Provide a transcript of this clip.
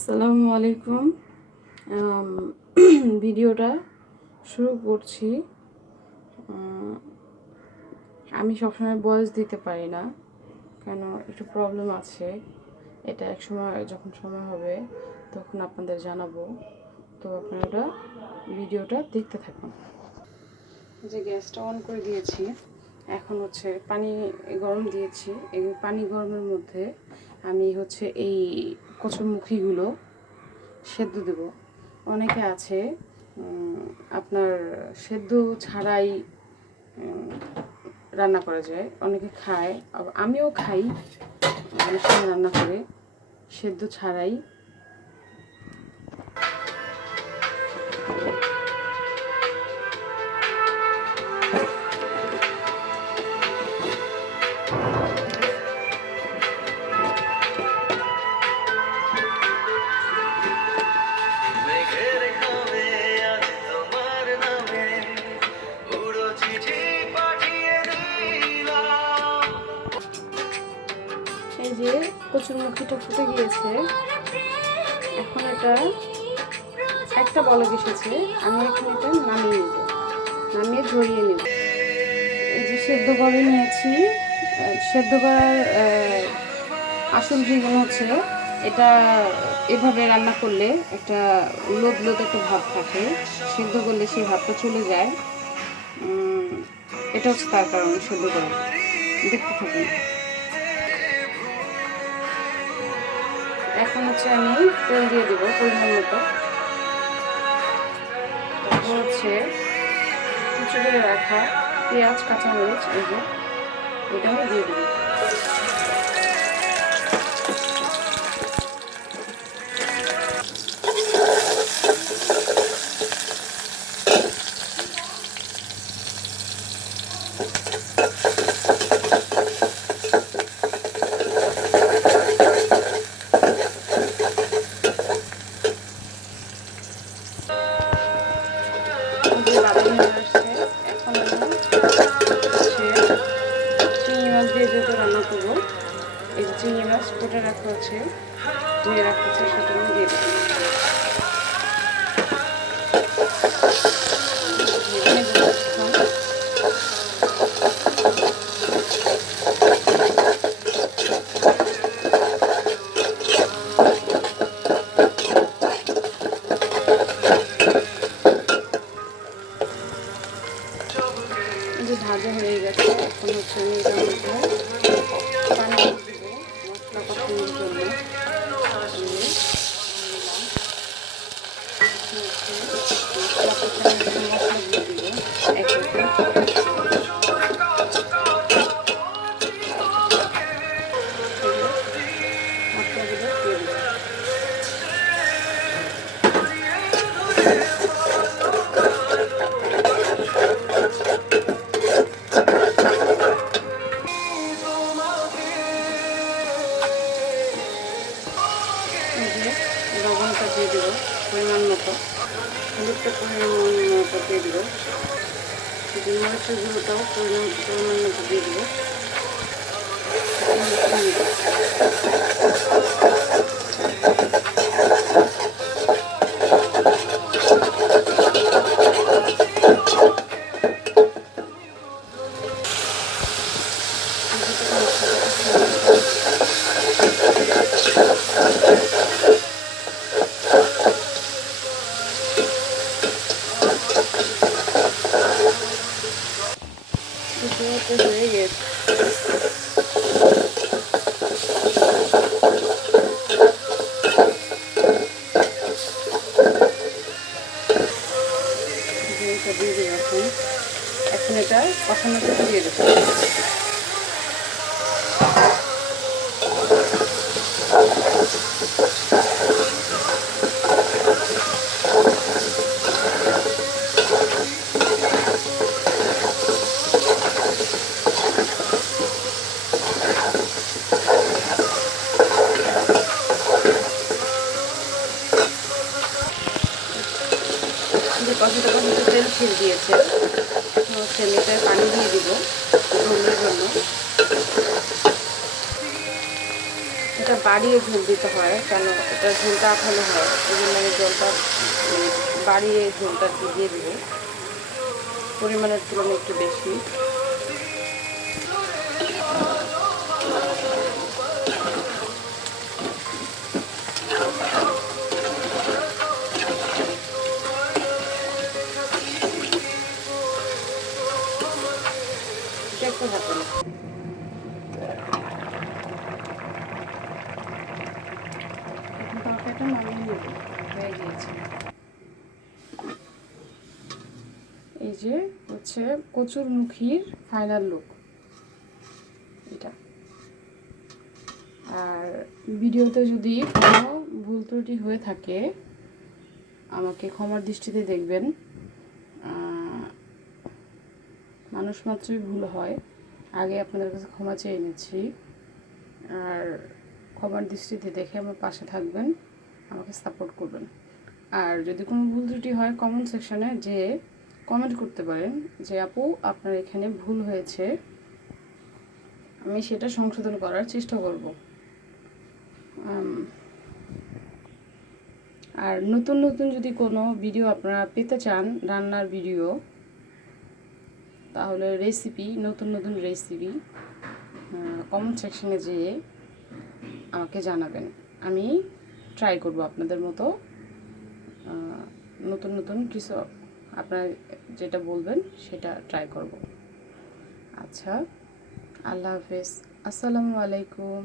আসসালামু আলাইকুম। ভিডিওটা শুরু করছি। আমি সবসময় ভয়েস দিতে পারি না, কেন একটু প্রবলেম আছে। এটা এক সময় যখন সময় হবে তখন আপনাদের জানাবো। তো আপনারা ভিডিওটা দেখতে থাকুন। যে গ্যাসটা অন করে দিয়েছি, এখন হচ্ছে পানি গরম দিয়েছি। এই পানি গরমের মধ্যে আমি এই কচুরমুখীগুলো সেদ্ধ দেব। অনেকে আছে আপনার সেদ্ধ ছাড়াই রান্না করা যায়, অনেকে খায়, আমিও খাই। অনেক সময় রান্না করে সেদ্ধ ছাড়াই। এই যে কচুরমুখীটা ফুটে গিয়েছে, এখন এটা একটা বলক এসেছে। আমি এখন এটা নামিয়ে নেব, নামিয়ে ঝরিয়ে নেব। এই যে সেদ্ধ করে নিয়েছি। সেদ্ধ করার আসল রিজন হচ্ছে এটা এভাবে রান্না করলে একটা লোদ লোদ একটা ভাব থাকে, সেদ্ধ করলে সেই ভাবটা চলে যায়। এটা হচ্ছে তার কারণে সেদ্ধ করা। দেখতে থাকুন। এখন আমি তেল দিয়ে দেবো পরিমাণ মতো। তারপর কুচি করে রাখা পেঁয়াজ, কাঁচামরিচ, এই যে এটা আমি দিয়ে দেবো। এখন চিংড়ি মাছ দিয়ে যেহেতু রান্না করবো, এই যে চিংড়ি মাছ কেটে রাখা ধুয়ে রাখা সেটা আমি দিয়ে দেবো। ভাজা হয়ে গেছে। এখন আমি এটার মধ্যে পানি দিব মশলা কষানোর জন্য। মশলা দিয়ে দিব এক মশলাগুলো দিয়ে দিব। লবণটা দিয়ে দেব পরিমাণ মতো, হলুদটা পরিমাণ মতো দিয়ে দেব, মরিচের গুঁড়োটাও পরিমাণ মতো দিয়ে দেবো। হয়ে গেছে। দিয়ে দেবো। এখন এটা কষানোর সাথে দিয়ে দেবো। কষাতে কষাতে তেল ছেড়ে দিয়েছে। এটায় পানি দিয়ে দিব ঝোলের জন্য। এটা বাড়িয়ে ঝোল দিতে হয়, কেন এটা ঝোলটা আঠালো হয়, এই জন্য আমি জলটা বাড়িয়ে ঝোলটা দিয়ে দেবো, পরিমাণের তুলনায় একটু বেশি। একটু হাতে তরকারিটা নামিয়ে নেব, হয়ে গিয়েছে। এই যে হচ্ছে কচুরমুখীর ফাইনাল লুক এটা। আর ভিডিওতে যদি কোনো ভুল ত্রুটি হয়ে থাকে আমাকে ক্ষমার দৃষ্টিতে দেখবেন, মানুষ মাত্রই ভুল হয়। আগে আপনাদের কাছে ক্ষমা চেয়ে নিচ্ছি, আর ক্ষমার দৃষ্টিতে দেখে আমার পাশে থাকবেন, আমাকে সাপোর্ট করবেন। আর যদি কোনো ভুল ত্রুটি হয় কমেন্ট সেকশনে যে কমেন্ট করতে পারেন যে আপু আপনার এখানে ভুল হয়েছে, আমি সেটা সংশোধন করার চেষ্টা করব। আর নতুন নতুন যদি কোনো ভিডিও আপনারা পেতে চান, রান্নার ভিডিও, তাহলে রেসিপি, নতুন নতুন রেসিপি কমেন্ট সেকশনে যেয়ে আমাকে জানাবেন। আমি ট্রাই করব আপনাদের মতো নতুন নতুন কিছু, আপনারা যেটা বলবেন সেটা ট্রাই করব। আচ্ছা, আল্লাহ হাফেজ, আসসালামু আলাইকুম।